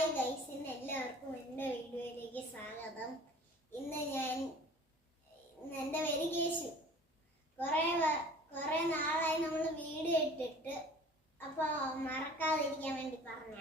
Hi guys, ഇന്ന് എല്ലാവർക്കും എൻ്റെ വീഡിയോയിലേക്ക് സ്വാഗതം. ഇന്ന് എൻ്റെ പേര് കേശു. കുറേ നാളായി നമ്മൾ വീഡിയോ ഇട്ടിട്ട്, അപ്പോൾ മറക്കാതിരിക്കാൻ വേണ്ടി പറഞ്ഞ